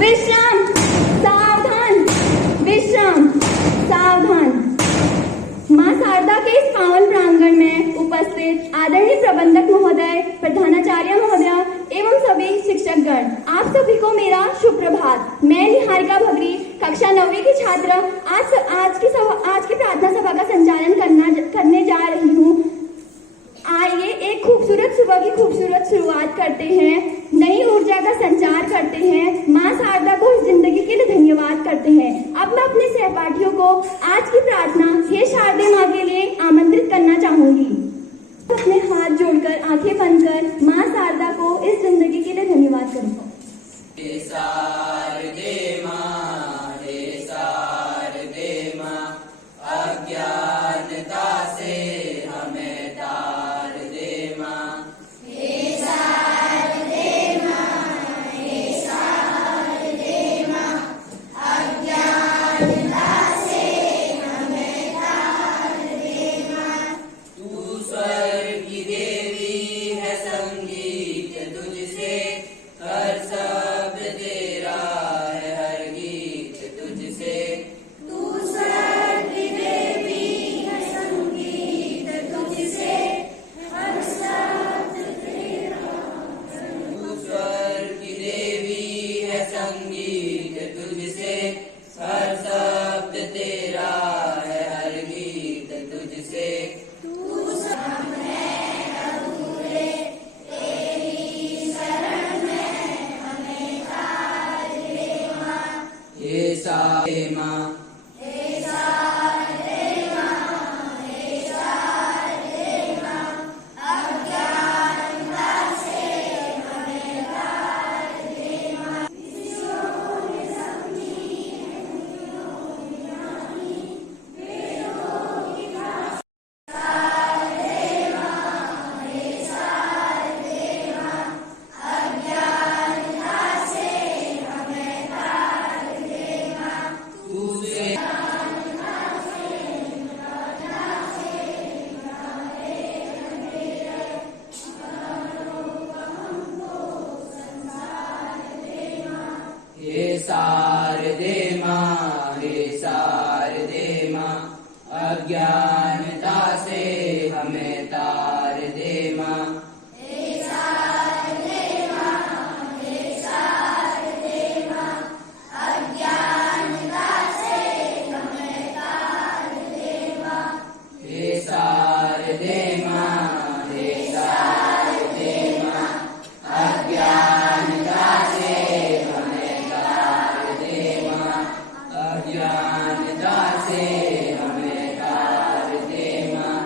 विश्राम, सावधान, विश्राम, सावधान। मां शारदा के इस पावन प्रांगण में उपस्थित आदरणीय प्रबंधक महोदय, प्रधानाचार्य महोदय एवं सभी शिक्षकगण, आप सभी को मेरा शुभ प्रभात। मैं निहारिका भगरी, कक्षा 9वीं की छात्र आज की प्रार्थना सभा का संचालन करने जा रही हूँ। आइए एक खूबसूरत सुबह की खूबसूरत शुरुआत करते हैं, नई ऊर्जा का संचार करते हैं, मां शारदा को इस जिंदगी के लिए धन्यवाद करते हैं। अब मैं अपने सहपाठियों को आज की प्रार्थना हे शारदे मां के लिए आमंत्रित करना चाहूंगी। अपने हाथ जोड़कर आंखें बंद कर मां शारदा को इस जिंदगी के लिए धन्यवाद करूंगा। अज्ञानता से हमें तार दे मां। हे शारदे मां, हे शारदे मां, अज्ञानता से हमें तार दे मां। तू स्वर्ग की देवी है, संगीत तुझसे हर शब्द तेरा है, हर गीत तुझसे। संगीत तुझसे हर शब्द तेरा है, हर गीत तुझसे। तू सब है अधूरे, तेरी शरण में हमें तार दे मां। हे शारदे मां, हे शारदे मां, हे शारदे मां, अज्ञानता से हमें तार दे मां। हे शारदे मां, हे शारदे मां, अज्ञानता से हमें तार दे मां। हे शारदे मां, हे शारदे मां, अज्ञानता से हमें तार दे मां। हे शारदे मां, हे शारदे मां, अज्ञानता से अज्ञानता से हमें तार दे मां।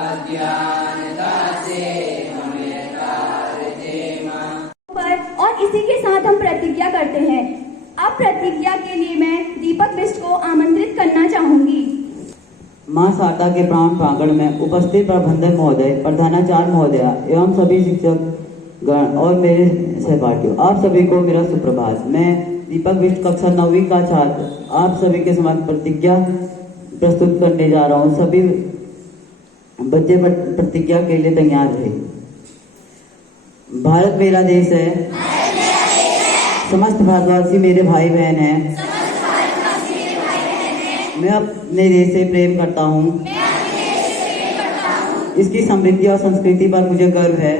अज्ञानता से हमें तार दे मां। और इसी के साथ हम प्रतिज्ञा करते हैं। अब प्रतिज्ञा के लिए मैं दीपक बिष्ट को आमंत्रित करना चाहूंगी। मां शारदा के प्रांगण में उपस्थित प्रबंधक महोदय, प्रधानाचार्य महोदया एवं सभी शिक्षक गण और मेरे सहपाठियों, आप सभी को मेरा सुप्रभात। मैं दीपक बिष्ट, कक्षा 9वीं का छात्र, आप सभी के समक्ष प्रतिज्ञा प्रस्तुत करने जा रहा हूँ। सभी बच्चे प्रतिज्ञा के लिए तैयार रहे। भारत मेरा देश है, समस्त भारतवासी मेरे भाई बहन हैं। मैं अपने देश से प्रेम करता हूँ। इसकी समृद्धि और संस्कृति पर मुझे गर्व है।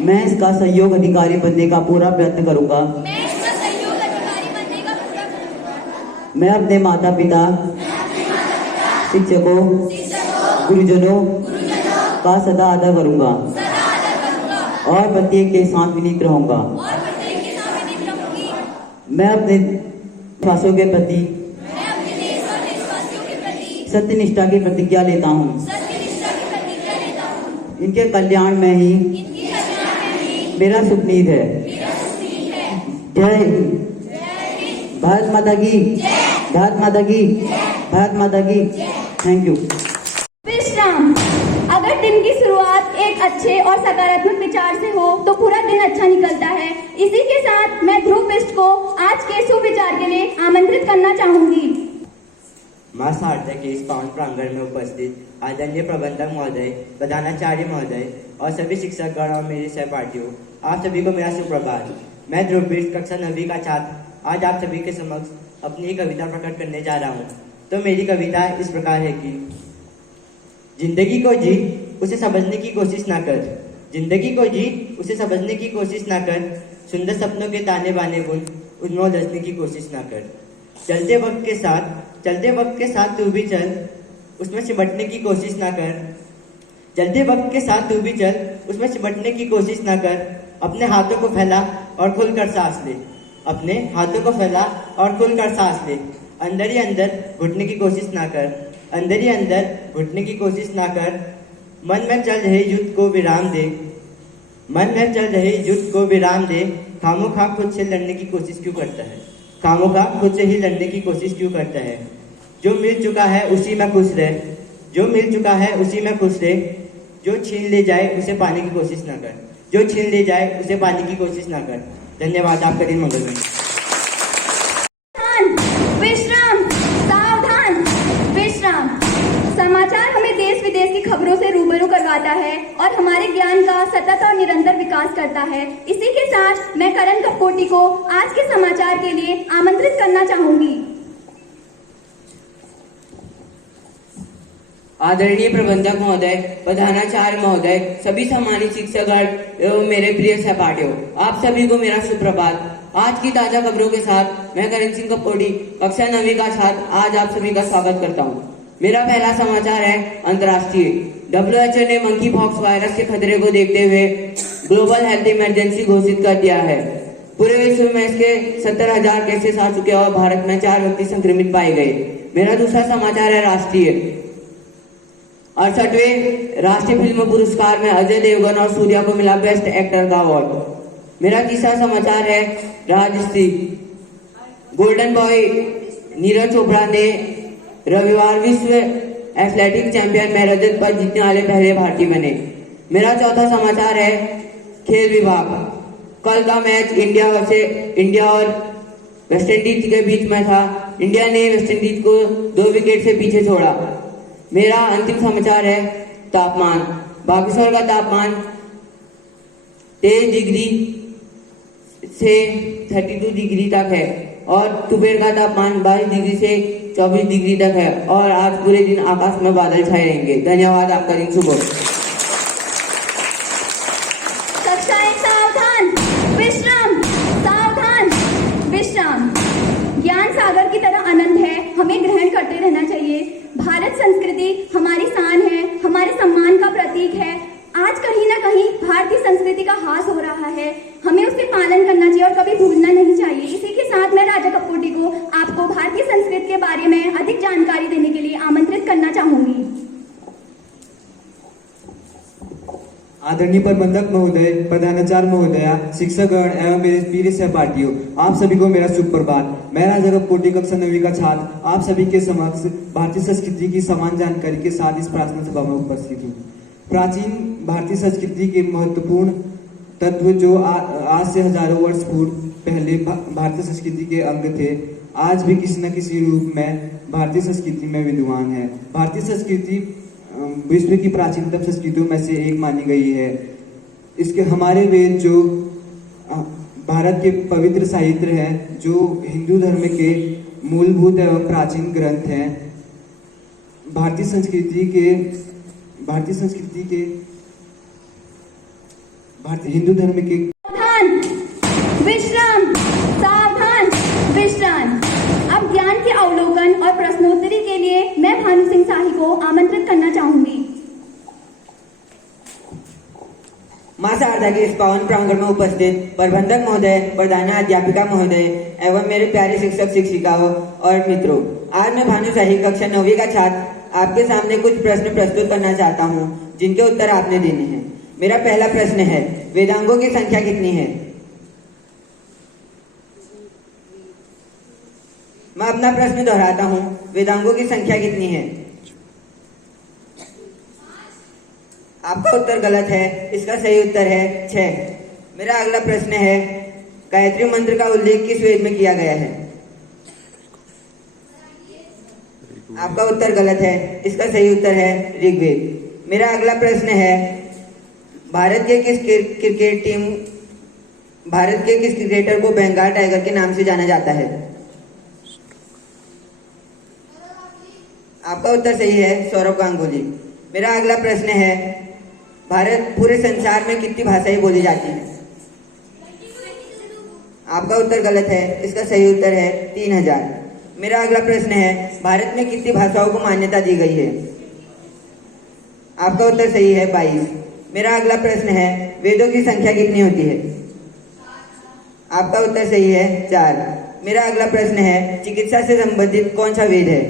मैं इसका सहयोग अधिकारी बनने का पूरा प्रयत्न करूंगा। मैं अपने माता पिता, शिक्षकों, गुरुजनों का सदा आदर करूंगा और प्रत्येक के साथ विनीत रहूंगा। मैं अपने देशवासियों के प्रति सत्यनिष्ठा की प्रतिज्ञा लेता हूँ। इनके कल्याण में ही मेरा सुखनीत है। जय हिंद। भारत माता की, भारत माता की, भारत माता की। Thank you. विश्राम। अगर दिन की शुरुआत एक अच्छे और सकारात्मक विचार से हो तो पूरा दिन अच्छा निकलता है। इसी के साथ मैं ध्रुव बिष्ट को आज के सुविचार के लिए आमंत्रित करना चाहूंगी। मां शारदा के इस पावन प्रांगण में उपस्थित आदरणीय प्रबंधक महोदय, प्रधानाचार्य महोदय और सभी शिक्षकगण और मेरे सहपाठियों, आप सभी को मेरा सुप्रभात। मैं ध्रुवपृष्ठ कक्षा 9वीं का छात्र आज आप सभी के समक्ष अपनी ही कविता प्रकट करने जा रहा हूँ। तो मेरी कविता इस प्रकार है कि जिंदगी को जी उसे समझने की कोशिश ना कर, जिंदगी को जी उसे समझने की कोशिश ना कर, सुंदर सपनों के ताने बाने बुन उनमें उलझने की कोशिश ना कर। चलते वक्त के साथ तू भी चल, उसमें सिमटने की कोशिश ना कर। चलते वक्त के साथ तू भी चल, उसमें सिमटने की कोशिश ना कर। अपने हाथों को फैला और खुलकर सांस ले, अपने हाथों को फैला और खुलकर सांस ले। अंदर ही अंदर घुटने की कोशिश ना कर, अंदर ही अंदर घुटने की कोशिश ना कर। मन में चल रहे युद्ध को विराम दे, मन में चल रहे युद्ध को विराम दे। खामोखा खुद से लड़ने की कोशिश क्यों करता है, खामोखा खुद से ही लड़ने की कोशिश क्यों करता है। जो मिल चुका है उसी में खुश रह, जो मिल चुका है उसी में खुश रह। जो छीन ले जाए उसे पाने की कोशिश ना कर, जो छीन ले जाए उसे पाने की कोशिश ना कर। धन्यवाद। आपका दिन मंगलमय। विश्राम, सावधान, विश्राम। समाचार हमें देश विदेश की खबरों से रूबरू करवाता है और हमारे ज्ञान का सतत और निरंतर विकास करता है। इसी के साथ मैं करण कपकोटी को आज के समाचार के लिए आमंत्रित करना चाहूंगी। आदरणीय प्रबंधक महोदय, प्रधानाचार्य महोदय, सभी सम्मानित शिक्षकगण एवं मेरे प्रिय सहपाठियों, आप सभी को मेरा सुप्रभात। आज की ताजा खबरों के साथ मैं करण सिंह कपकोटी कक्षा 9वीं का छात्र आज आप सभी का स्वागत करता हूं। मेरा पहला समाचार है अंतर्राष्ट्रीय। WHO ने मंकी पॉक्स वायरस के खतरे को देखते हुए ग्लोबल हेल्थ इमरजेंसी घोषित कर दिया है। पूरे विश्व में इसके 70,000 केसेस आ चुके और भारत में 4 व्यक्ति संक्रमित पाए गए। मेरा दूसरा समाचार है राष्ट्रीय। 68वें राष्ट्रीय फिल्म पुरस्कार में अजय देवगन और सूर्या को मिला बेस्ट एक्टर का अवार्ड। मेरा तीसरा समाचार है राजश्री। गोल्डन बॉय नीरज चोपड़ा ने रविवार विश्व एथलेटिक चैंपियन में रजत पदक जीतने वाले पहले भारतीय बने। मेरा चौथा समाचार है खेल विभाग। कल का मैच इंडिया और वेस्टइंडीज के बीच में था। इंडिया ने वेस्टइंडीज को 2 विकेट से पीछे छोड़ा। मेरा अंतिम समाचार है तापमान। बागेश्वर का तापमान 23 डिग्री से 32 डिग्री तक है और दोपहर का तापमान 22 डिग्री से 24 डिग्री तक है और आज पूरे दिन आकाश में बादल छाए रहेंगे। धन्यवाद। आपका दिन शुभ हो। कक्षाएं सावधान, विश्राम, सावधान, विश्राम। ज्ञान सागर की तरह अनंत है, हमें ग्रहण करते रहना चाहिए। भारत संस्कृति हमारी शान है, हमारे सम्मान का प्रतीक है। आज कहीं ना कहीं भारतीय संस्कृति का ह्रास हो रहा है, हमें उसके पालन करना चाहिए और कभी भूलना नहीं चाहिए। इसी के साथ मैं राजा कपकोटी को आपको भारतीय संस्कृति के बारे में अधिक जानकारी देने के लिए आमंत्रित करना चाहूंगी। आदरणीय प्रबंधक महोदय, प्रधानाचार्य महोदया, शिक्षकगण एवं मेरे प्रिय सहपाठियों, आप सभी को मेरा सुप्रभात। मैं राजा कपकोटी कक्षा 9वीं का छात्र आप सभी के समक्ष भारतीय संस्कृति की समान जानकारी के साथ इस प्रार्थना सभा में उपस्थित हूँ। प्राचीन भारतीय संस्कृति के महत्वपूर्ण तत्व जो आज से हजारों वर्ष पूर्व पहले भारतीय संस्कृति के अंग थे, आज भी किसी न किसी रूप में भारतीय संस्कृति में विद्यमान है। भारतीय संस्कृति विश्व की प्राचीनतम संस्कृतियों में से एक मानी गई है। इसके हमारे वेद जो भारत के पवित्र साहित्य हैं, जो हिंदू धर्म के मूलभूत एवं प्राचीन ग्रंथ हैं। भारतीय संस्कृति के हिंदू धर्म के सावधान, विश्राम, सावधान, विश्राम। अब ज्ञान के अवलोकन और प्रश्नोत्तरी के लिए मैं भानु सिंह शाही को आमंत्रित करना चाहूंगी। मां शारदा के इस पावन प्रांगण में उपस्थित प्रबंधक महोदय, प्रधानाध्यापिका महोदय एवं मेरे प्यारे शिक्षक शिक्षिकाओं और मित्रों, आज मैं भानु शाही कक्षा 9वीं का छात्र आपके सामने कुछ प्रश्न प्रस्तुत करना चाहता हूं, जिनके उत्तर आपने देने हैं। मेरा पहला प्रश्न है, वेदांगों की संख्या कितनी है? मैं अपना प्रश्न दोहराता हूं, वेदांगों की संख्या कितनी है? आपका उत्तर गलत है, इसका सही उत्तर है 6। मेरा अगला प्रश्न है, गायत्री मंत्र का उल्लेख किस वेद में किया गया है? आपका उत्तर गलत है, इसका सही उत्तर है ऋग्वेद। मेरा अगला प्रश्न है, भारत के किस क्रिकेट टीम भारत के किस क्रिकेटर को बंगाल टाइगर के नाम से जाना जाता है? आपका उत्तर सही है, सौरव गांगुली। मेरा अगला प्रश्न है, भारत पूरे संसार में कितनी भाषाएं बोली जाती हैं? आपका उत्तर गलत है, इसका सही उत्तर है 3000। मेरा अगला प्रश्न है, भारत में कितनी भाषाओं को मान्यता दी गई है? आपका उत्तर सही है 22। मेरा अगला प्रश्न है, वेदों की संख्या कितनी होती है? आपका उत्तर सही है 4। मेरा अगला प्रश्न है, चिकित्सा से संबंधित कौन सा वेद है?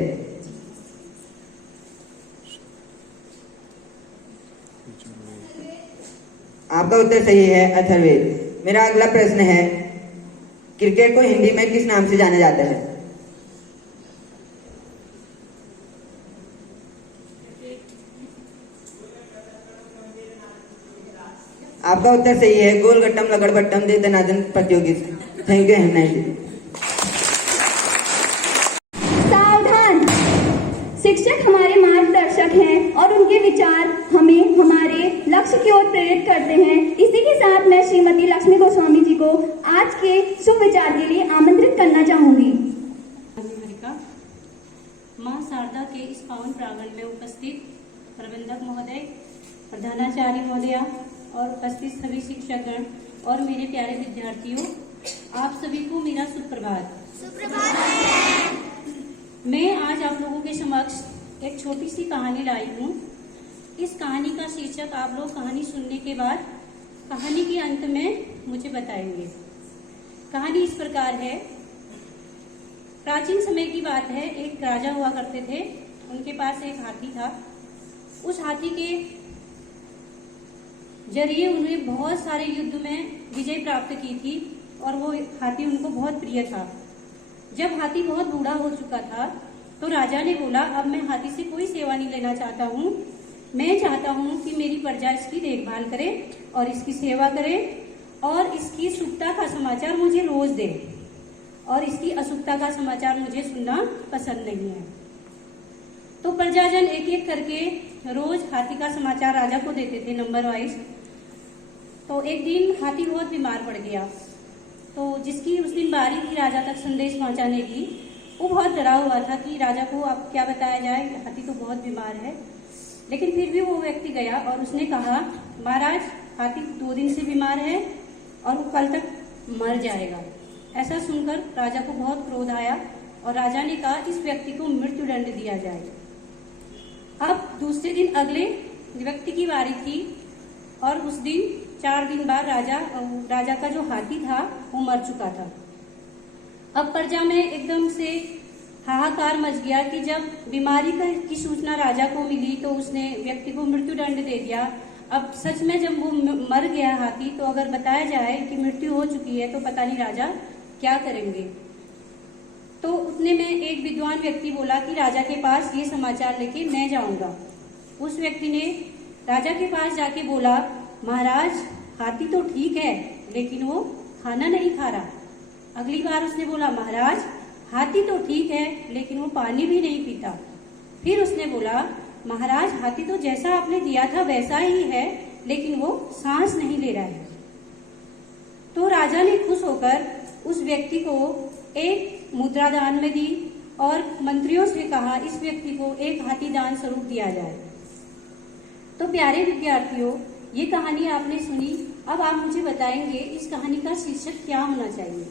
आपका उत्तर सही है अथर्ववेद। मेरा अगला प्रश्न है, क्रिकेट को हिंदी में किस नाम से जाना जाता है? आपका उत्तर सही है, गोलगट्टम लगड़बट्टम दे दनादन प्रतियोगिता। थैंक यू हेमना जी। सावधान! शिक्षक हमारे मार्गदर्शक हैं और उनके विचार हमें हमारे लक्ष्य की ओर प्रेरित करते हैं। इसी के साथ मैं श्रीमती लक्ष्मी गोस्वामी जी को आज के शुभ विचार के लिए आमंत्रित करना चाहूंगी। मां शारदा के इस पावन प्रांगण में उपस्थित प्रबंधक महोदय, प्रधानाचार्य महोदया और उपस्थित सभी शिक्षकगण और मेरे प्यारे विद्यार्थियों, आप सभी को मेरा सुप्रभात। मैं आज आप लोगों के समक्ष एक छोटी सी कहानी लाई हूँ। इस कहानी का शीर्षक आप लोग कहानी सुनने के बाद कहानी के अंत में मुझे बताएंगे। कहानी इस प्रकार है। प्राचीन समय की बात है, एक राजा हुआ करते थे। उनके पास एक हाथी था। उस हाथी के जरिए उन्हें बहुत सारे युद्ध में विजय प्राप्त की थी और वो हाथी उनको बहुत प्रिय था। जब हाथी बहुत बूढ़ा हो चुका था तो राजा ने बोला, अब मैं हाथी से कोई सेवा नहीं लेना चाहता हूँ। मैं चाहता हूँ कि मेरी प्रजा इसकी देखभाल करे और इसकी सेवा करे और इसकी सुखता का समाचार मुझे रोज दे और इसकी अशुभता का समाचार मुझे सुनना पसंद नहीं है। तो प्रजाजन एक एक करके रोज हाथी का समाचार राजा को देते थे, नंबर वाइज। तो एक दिन हाथी बहुत बीमार पड़ गया। तो जिसकी उस दिन बारी थी राजा तक संदेश पहुंचाने की, वो बहुत डरा हुआ था कि राजा को अब क्या बताया जाए, हाथी तो बहुत बीमार है। लेकिन फिर भी वो व्यक्ति गया और उसने कहा, महाराज हाथी 2 दिन से बीमार है और वो कल तक मर जाएगा। ऐसा सुनकर राजा को बहुत क्रोध आया और राजा ने कहा, इस व्यक्ति को मृत्यु दंड दिया जाए। अब दूसरे दिन अगले व्यक्ति की बारी थी और उस दिन 4 दिन बाद राजा का जो हाथी था वो मर चुका था। अब प्रजा में एकदम से हाहाकार मच गया कि जब बीमारी की सूचना राजा को मिली तो उसने व्यक्ति को मृत्यु दंड दे दिया। अब सच में जब वो मर गया हाथी, तो अगर बताया जाए कि मृत्यु हो चुकी है तो पता नहीं राजा क्या करेंगे। तो उतने में एक विद्वान व्यक्ति बोला कि राजा के पास ये समाचार लेके मैं जाऊंगा। उस व्यक्ति ने राजा के पास जाके बोला, महाराज हाथी तो ठीक है लेकिन वो खाना नहीं खा रहा। अगली बार उसने बोला, महाराज हाथी तो ठीक है लेकिन वो पानी भी नहीं पीता। फिर उसने बोला, महाराज हाथी तो जैसा आपने दिया था वैसा ही है लेकिन वो सांस नहीं ले रहा है। तो राजा ने खुश होकर उस व्यक्ति को एक मुद्रा दान में दी और मंत्रियों से कहा, इस व्यक्ति को एक हाथी दान स्वरूप दिया जाए। तो प्यारे विद्यार्थियों, ये कहानी आपने सुनी। अब आप मुझे बताएंगे इस कहानी का शीर्षक क्या होना चाहिए।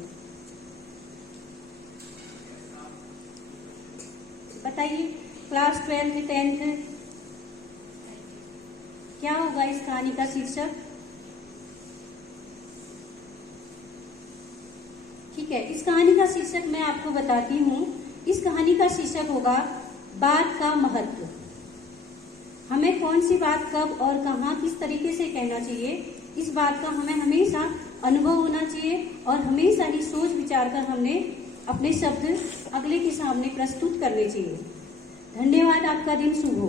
बताइए, क्लास 12 10th क्या होगा इस कहानी का शीर्षक? ठीक है, इस कहानी का शीर्षक मैं आपको बताती हूँ। इस कहानी का शीर्षक होगा बात का महत्व। हमें कौन सी बात कब और कहाँ किस तरीके से कहना चाहिए, इस बात का हमें हमेशा अनुभव होना चाहिए और हमेशा ही सोच विचार कर हमने अपने शब्द अगले के सामने प्रस्तुत करने चाहिए। धन्यवाद, आपका दिन शुभ हो।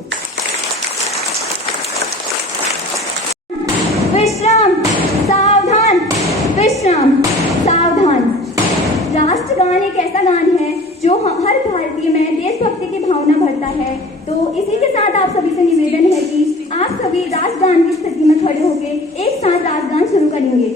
विश्राम, सावधान, विश्राम, सावधान। राष्ट्रगान एक ऐसा गान है जो हर भारतीय में देशभक्ति की भावना भरता है। तो इसी के साथ आप सभी से निवेदन है कि आप सभी राष्ट्रगान की स्थिति में खड़े होकर एक साथ राष्ट्रगान शुरू करेंगे।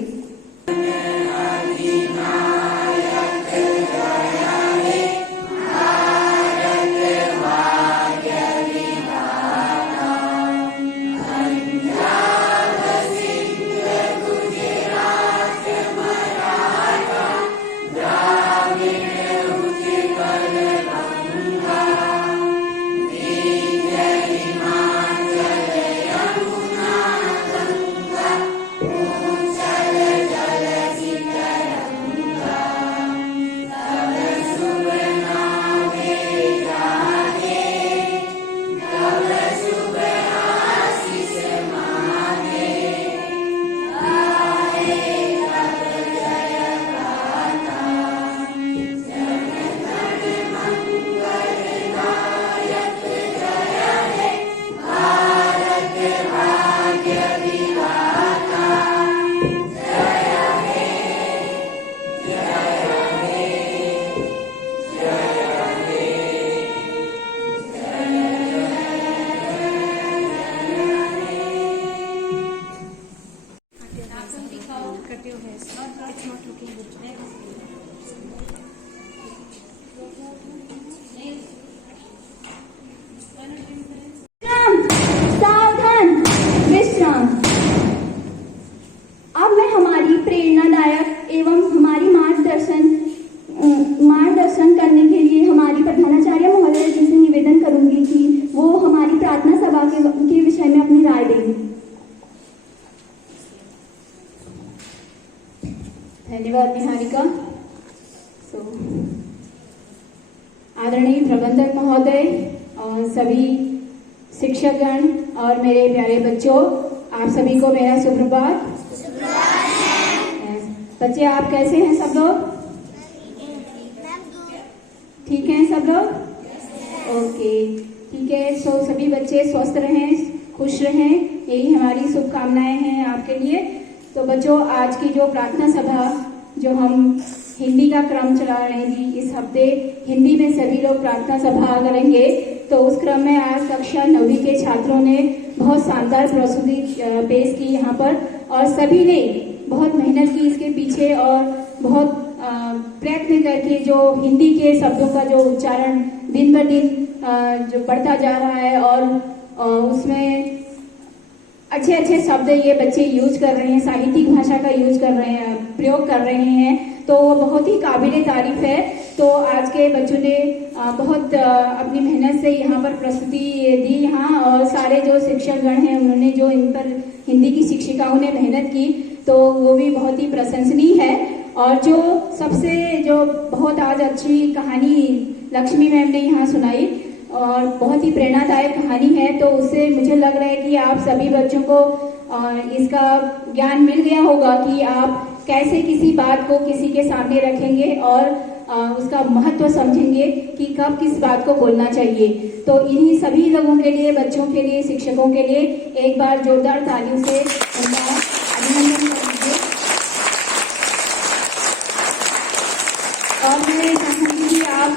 विश्राम, सावधान, विश्राम। अब मैं हमारी प्रेरणादायक एवं हमारी मार्गदर्शन करने के लिए हमारी प्रधानाचार्य महोदय जी से निवेदन करूंगी कि वो हमारी प्रार्थना सभा के विषय में अपनी राय देंगे। धन्यवाद निहारिका। आदरणीय प्रबंधक महोदय और सभी शिक्षकगण और मेरे प्यारे बच्चों, आप सभी को मेरा सुप्रभात। बच्चे आप कैसे हैं सब लोग? ठीक हैं सब लोग? ओके, ठीक है। सो सभी बच्चे स्वस्थ रहें, खुश रहें, यही हमारी शुभकामनाएं हैं आपके लिए। तो बच्चों, आज की जो प्रार्थना सभा जो हम हिंदी का क्रम चला रहे हैं, इस हफ्ते हिंदी में सभी लोग प्रार्थना सभा करेंगे। तो उस क्रम में आज कक्षा 9वीं के छात्रों ने बहुत शानदार प्रस्तुति पेश की यहाँ पर, और सभी ने बहुत मेहनत की इसके पीछे और बहुत प्रयत्न करके जो हिंदी के शब्दों का जो उच्चारण दिन ब दिन जो बढ़ता जा रहा है और उसमें अच्छे अच्छे शब्द ये बच्चे यूज कर रहे हैं, साहित्यिक भाषा का यूज कर रहे हैं, प्रयोग कर रहे हैं, तो वो बहुत ही काबिले तारीफ है। तो आज के बच्चों ने बहुत अपनी मेहनत से यहाँ पर प्रस्तुति दी यहाँ, और सारे जो शिक्षकगण हैं उन्होंने जो इन पर हिंदी की शिक्षिकाओं ने मेहनत की, तो वो भी बहुत ही प्रशंसनीय है। और जो सबसे जो बहुत आज अच्छी कहानी लक्ष्मी मैम ने यहाँ सुनाई और बहुत ही प्रेरणादायक कहानी है, तो उससे मुझे लग रहा है कि आप सभी बच्चों को इसका ज्ञान मिल गया होगा कि आप कैसे किसी बात को किसी के सामने रखेंगे और उसका महत्व समझेंगे कि कब किस बात को बोलना चाहिए। तो इन्हीं सभी लोगों के लिए, बच्चों के लिए, शिक्षकों के लिए एक बार जोरदार तालियों से उनका अभिनंदन करेंगे। और मैं चाहूंगी कि आप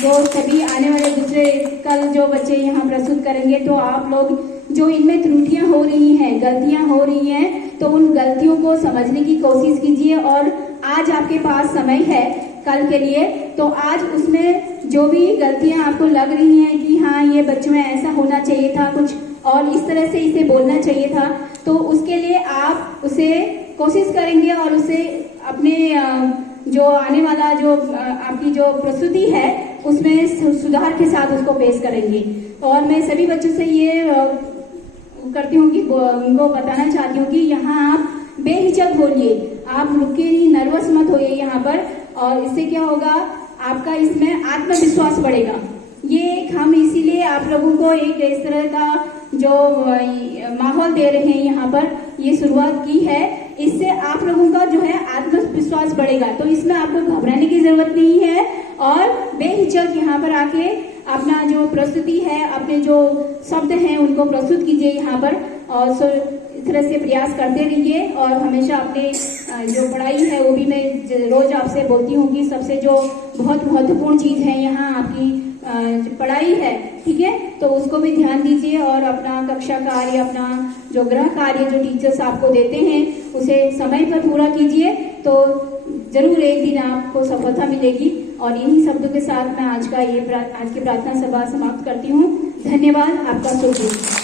जो सभी आने वाले दूसरे कल जो बच्चे यहाँ प्रस्तुत करेंगे, तो आप लोग जो इनमें त्रुटियां हो रही हैं, गलतियां हो रही हैं, तो उन गलतियों को समझने की कोशिश कीजिए। और आज आपके पास समय है कल के लिए, तो आज उसमें जो भी गलतियां आपको लग रही हैं कि हाँ ये बच्चों में ऐसा होना चाहिए था, कुछ और इस तरह से इसे बोलना चाहिए था, तो उसके लिए आप उसे कोशिश करेंगे और उसे अपने जो आने वाला जो आपकी जो प्रस्तुति है उसमें सुधार के साथ उसको पेश करेंगे। और मैं सभी बच्चों से ये करती हूँ कि उनको बताना चाहती हूँ कि यहाँ आप बेहिचक बोलिए, आप रुके नहीं, नर्वस मत होइए यहाँ पर, और इससे क्या होगा, आपका इसमें आत्मविश्वास बढ़ेगा। ये हम इसीलिए आप लोगों को एक इस तरह का जो माहौल दे रहे हैं यहाँ पर, ये शुरुआत की है, इससे आप लोगों का जो है आत्मविश्वास बढ़ेगा। तो इसमें आपको घबराने की जरूरत नहीं है और बेहिचक यहाँ पर आके अपना जो प्रस्तुति है, अपने जो शब्द हैं उनको प्रस्तुत कीजिए यहाँ पर, और इस तरह से प्रयास करते रहिए। और हमेशा अपने जो पढ़ाई है वो भी मैं रोज आपसे बोलती हूँ कि सबसे जो बहुत महत्वपूर्ण चीज है यहाँ आपकी पढ़ाई है, ठीक है, तो उसको भी ध्यान दीजिए और अपना कक्षा कार्य, अपना जो गृह कार्य जो टीचर्स आपको देते हैं उसे समय पर पूरा कीजिए, तो जरूर एक दिन आपको सफलता मिलेगी। और इन्हीं शब्दों के साथ मैं आज की प्रार्थना सभा समाप्त करती हूँ। धन्यवाद, आपका शुभ दिन।